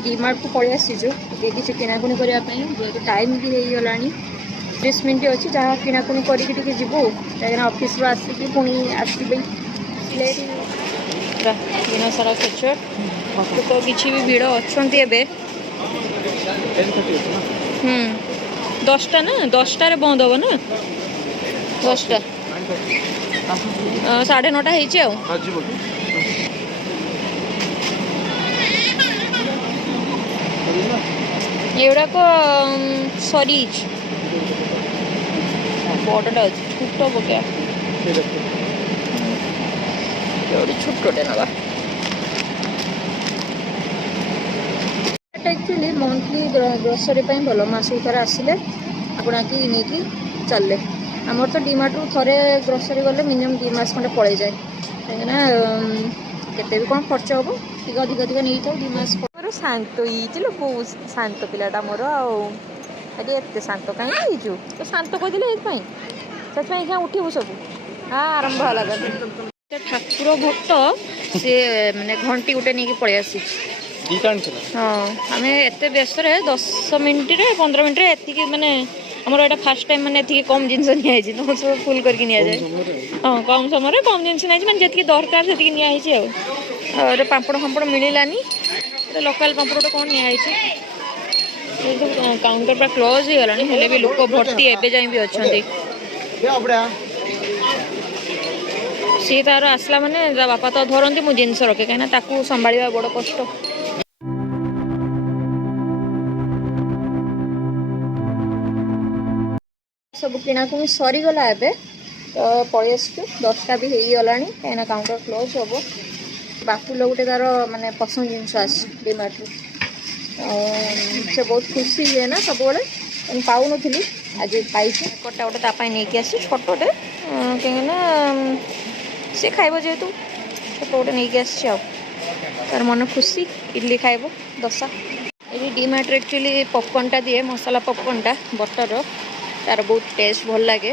डीमार्ट को पलि आसीचु किसी किनाकुनी करने जेहेतु टाइम भी हो गला 30 मिनट अच्छी जहाँ किनाकुनी करके जीवु कहीं ऑफिस आसिक पुणी आसबे दिन सारा खेचर लोक किसी भी भिड़ अच्छा 10टा ना 10टार बंद हम ना 10टा 9:30 एगुड़ाक सरीज बड़टा अच्छे छोट पका छोटे ना एक्चुअली मंथली ग्रोसरी भल मस थर आसिले आपड़ा कि नहीं चलले आमर तो डीमार्ट रु थे ग्रोसरी गले मिनिमम 2 मास खंडे पड़े जाए कहीं भी कौन खर्च हम टे अधिक अधिक नहीं था 2 मास शांत हो बहुत शांत पिलाटा मोर आगे एत शांत कहीं तो शांत कहते से उठू सब हाँ आरंभ है ठाकुर भक्त सी मैंने घंटी गोटे नहीं पलि आसी हाँ आम एत व्यस्त 10 मिनट 15 मिनट एति माने आमर यहाँ फास्ट टाइम मैंने एति कम जिनस नि तो सब फुल करके नि जाए हाँ कम समय कम जिनस नहीं जी दरकार से नि पापड़ फापड़ मिलानी लोकल पापड़ कौन नि काउंटर पर क्लोज हो गलानी हेले भी लोक भर्ती एबे जाए भी अच्छा सी तार आसला माने बापा तो धरती मु जिनस रखे कहीं संभाल बड़ कष्ट सब किणाकुणी सरीगला एबे तो पलि आसु 10टा भी हो गला कहीं काउंटर क्लोज हम बापुल गोटे तार माने पसंद जिनस आस डीमार्ट से बहुत खुशी है ना सब बड़े पाऊन आज पाई कटा गोटे तापाई नहीं आसी छोटे कहीं सी खाइब जेहेतु छोट गोटे नहीं आसी तार मन खुशी इडली खाइब दशा ये डीमार्ट एक्चुअली पपकर्नटा दिए मसाला पपकर्नटा बटर तार बहुत टेस्ट भल लगे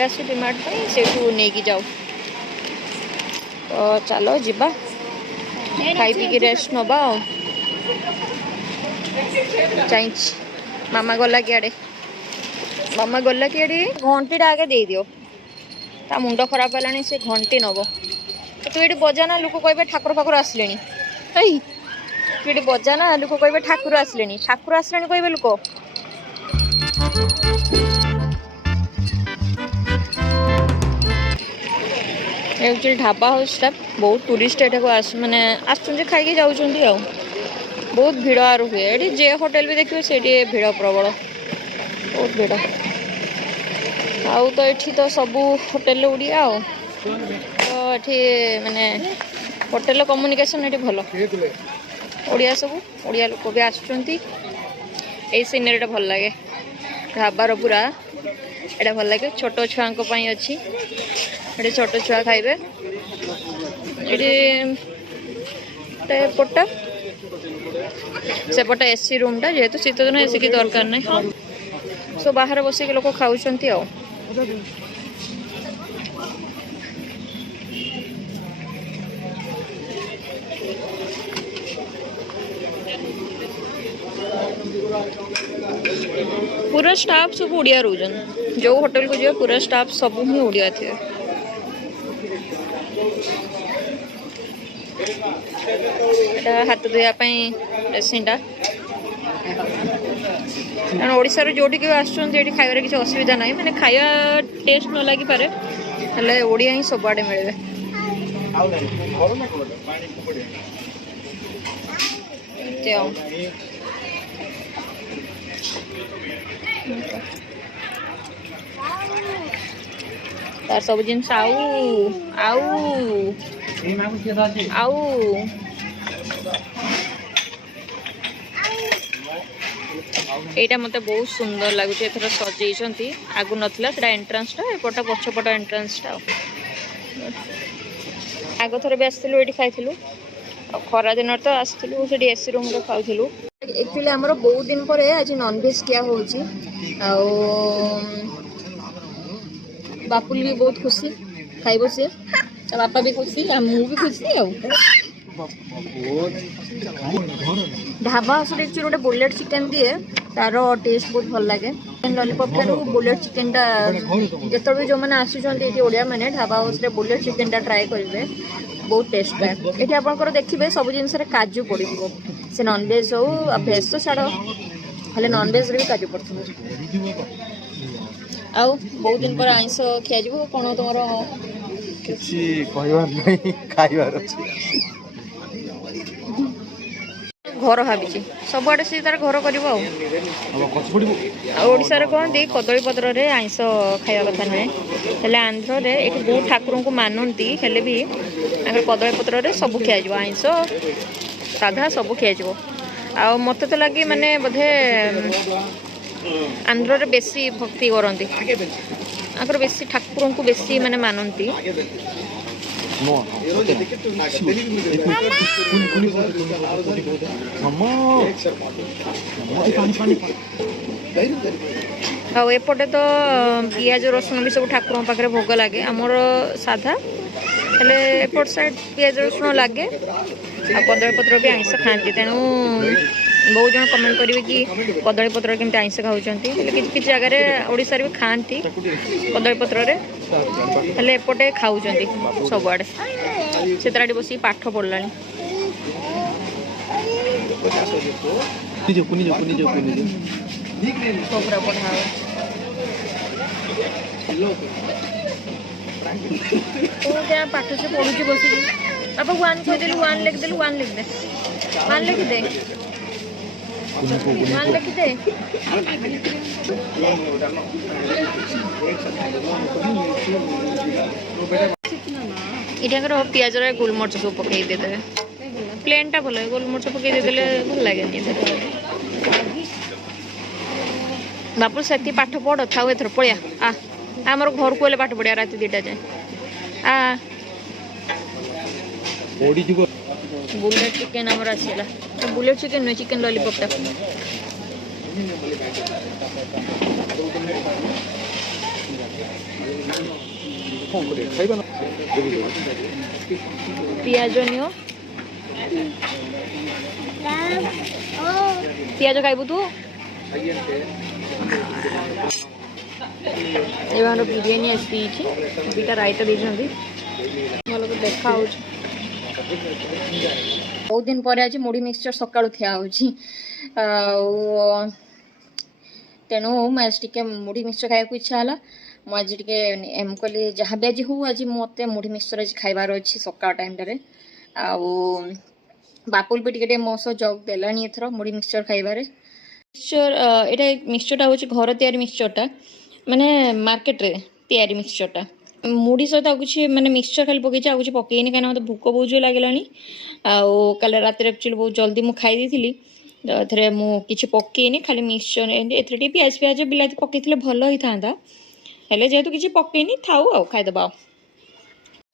आसु डीमार्ट से नहीं जाऊ तो चलो जीवा खाई पी रेस्ट नवा चाहिए मामा गला किआड़े मामा गला किआड़े घंटीटा आगे दे दियो ता मुंड खराब है से घंटी नब तू ये बजाना लोक कहे ठाकुर फाकुर आसले तू ये बजाना लोक कहे ठाकुर आसले कहे लोक एक्चुअली ढाबा हाउसटा बहुत टूरिस्ट यहाँ को मैंने आसुँच खाई जाऊँ बहुत भिड़ आर हुए ये जे होटेल भी देखिए से भिड़ प्रबल बहुत भिड़ आउ तो ये तो सबू होटेल उड़िया तो ये माने होटेल कम्युनिकेशन ये भल ओडिया सब ओडिया लोक भी आसुँच ये सीनरी भल लगे ढाबार पूरा यहाँ भल लगे छोट छुआ अच्छी ये छोट छुआ खाइबे ये पटा सेपटा एसी रूमटा जेहेतु शीत दिन एसी की दरकार नहीं सो बाहर बस लोक खाऊँ पूरा स्टाफ सब उड़िया रोजन जो होटल को जो पूरा स्टाफ सब ही उड़िया थे हाथ धोयापाई बेसिनटा कारण ओडिशार जोटी के आसुँच खाइबार किसी असुविधा ना मैंने खाଇବା टेस्ट न लगी पारे हेले ओडिया ही सब आड़े मिले तार सब जिनस यहाँ मत बहुत सुंदर लगुच एथर सजे आगु नाला एंट्रांसटा एपटा पछपट एंट्रांसटा आग थर भी आसलु ये खाई खरा दिन तो आसलु से एसी रूम खाऊलु एक्चुअली आमर बहुत दिन पर आज नॉनवेज किया हो बापुल भी बहुत खुशी खाइब सी बापा भी खुशी मु भी खुशी ढाबा हाउस गोटे बुलेट चिकेन दिए तार टेस्ट बहुत भल लगे लॉलीपॉप ठार बुलेट चिकेन टा जो भी जो मैंने आसुँच ओडिया मैंने ढाबा हाउस बुलेट चिकेन टा ट्राए करेंगे बहुत टेस्ट पाए ये आपंकर देखिए सब जिन काजू पड़ो से नॉनवेज हो भेज तो छाड़ हेल्ले नॉनवेज भी काजू पड़ो आउ बहुत दिन पर आइंस खिया कौन तुम घर भावी सबुआड़े सी तार घर कर ओडार कहते कदली पत्र में आइंस खावा कथा नुहे हेल्ले आंध्र में ये बहुत ठाकुर को मानती हेल्ले भी कदली पत्र में सब खिया आइंस साधा सब खिया आ मत तो लगे माने बोधे आंध्र में बेसी भक्ति करती आगर बेसी ठाकुर को बेसी माने मानती एपटे तो पियाज रसुण भी सब ठाकुर पाखे भोग लगे आमर साधा हेल्ले एपट साइड पियाज रसुण लगे आ कदली पत्र भी आइंस खाती तेणु बहुत जन कमेंट करेंगे कि कदली पत्र केमती आइंस खाऊँगी कि जगह ओडिशा भी खाती कदली पत्र हेल्ले एपटे खाऊँ सबुआड़े से तार बस पाठ पढ़ला पाठ से पढ़ुची बस आप वन कहदेलु वन लिखदेलु वन लिखदे वन लिखदे वन लिखदे इटा पियाज गोलमरिच सब पकई देते प्लेन टा भल गोलमरिच पकई देते भल लगे बापू से पाठ पढ़ था एथर पड़िया आमर घर को पाठ पढ़िया रात 2टा जाए बुलेट चिकेन आमर आसला बुलेट चिकेन नुहे चिकेन लॉलीपॉप टा पियाज नियो पियाज खाइबू तू एबार बिरियानी आसी दुटा रायता देती भल देखा बहुत दिन पर आज मुढ़ी मिक्सचर सकाळु थिया होची तेणु मुझे टे मुढ़ी मिक्सचर खाया इच्छा है मुझे टे एम कली जहाँ भी आज हो आज मत मुढ़ी मिक्सचर आज खाइबार अच्छी सकाळ टाइम बापुल भी टे मो सह जग देलानी एथर मुढ़ी मिक्सचर खाइबार मिक्सचर ये मिक्सचरटा हूँ घर तैयारी मिक्सचरटा माने मार्केट रे तैयारी मिक्सचरटा मुढ़ी सहित किसी माने मिक्सचर खाली पकई कुछ पकईनी कहीं मतलब भूक बहुत जो लगे कल रात एक्चुअली बहुत जल्दी मुझे खाई थी थे मुझे पकईनी खाली मिक्सचर एथरे पियाज पियाज बिलाती पकई भल ही था हेल्ले जेहेतु किसी पकईनी थाऊ आ खाईदबा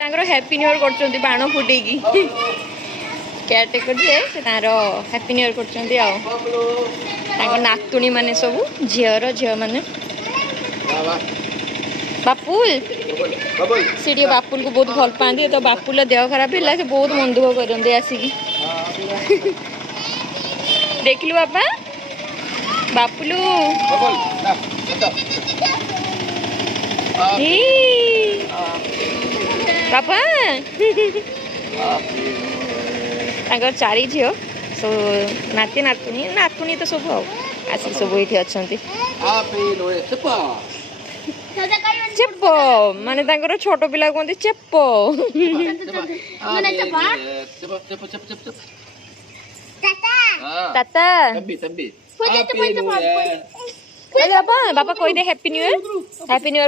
हैप्पी न्यू इयर कर बाण फुटेकी केयरटेकर जे तार हैप्पी न्यू इयर कर नातुणी माने सब झीर झील माने बापुल से बापुल को बहुत भल पाती तो बापुल देह खराब है से बहुत मन दुख करते आसिक देखलु बापा बापुलु बापा तांकर 4 झील सब नाती नातुणी नातुणी तो सब आसिक सब ये अच्छा चेप माने तांकर छोट पिला कहते चेप ताता बापा बापा कह दे हैप्पी न्यू ईयर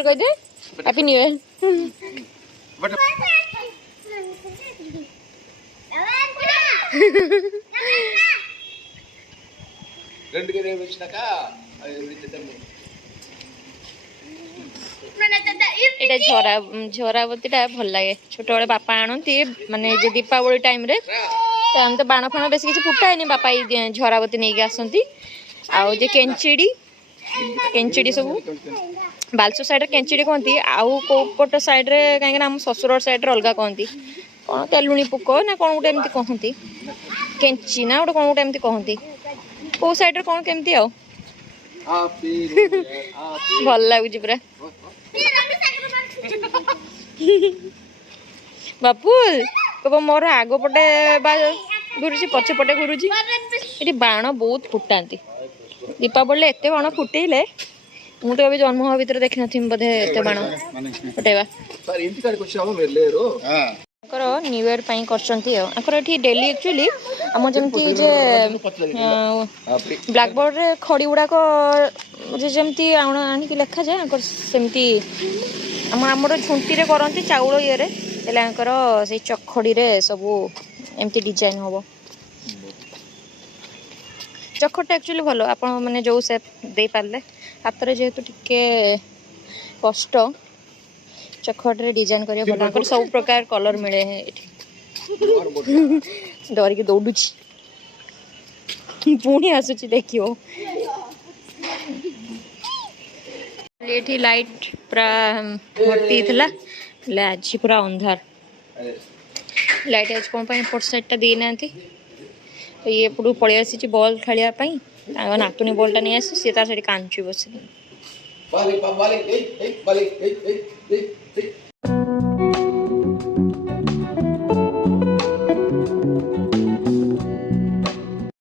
कह दे हैप्पी न्यू ईयर झरा झरावतीटा भल लगे छोट बड़े बापा आणती माने जे दीपावली टाइम रे तो हम तो बाण फाण बेस किसी फुटाएनि बापा झरावती नहीं आसती आउ जे केंचिड़ी सब बालसो साइड केंचिड़ी कहती आउ कोपट साइड रे कहीं आम ससुर साइड रे अलग कहती कौन तेलुणी पोक ना कौन गोटे एमती कहती केंची ना गोटे कौन गोटे एमती कहती को साइड रे कौन केमती आ भल लगुच पूरा बापुल कब मोर आग पटे घुरुची पछ पटे घुरुची ये बाण बहुत फुटाती दीपावली एत बाण फुटेले मु तो अभी जन्म हवा भर देखी नी बोधे एत बाण फुटेवा न्यू इयर कर डेली एक्चुअली आम जमी जे ब्लैक बोर्ड रे खड़ी गुड़ाक जमी आणिक लेखा जाए सेमती आमर झुंटी रे करती चाउल ये से चखड़ी रे सब एमती डिजाइन हम चखटा एक्चुअली भल आप मैंने जो सेप दे पारे हाथ में जेहेतु टिके कष्ट चखटे डिजाइन करिया भल सब प्रकार कलर मिले डरिक दौड़ू पुणी आसुची देखियो ये लाइट पूरा भर्ती थला आज पूरा अंधार लाइट आज कौन एपट साइडटा दी ना तो ये पड़ू पलि आसी बॉल खेलवाई नातुनी बॉलटा नहीं आसी सी तार कांची बस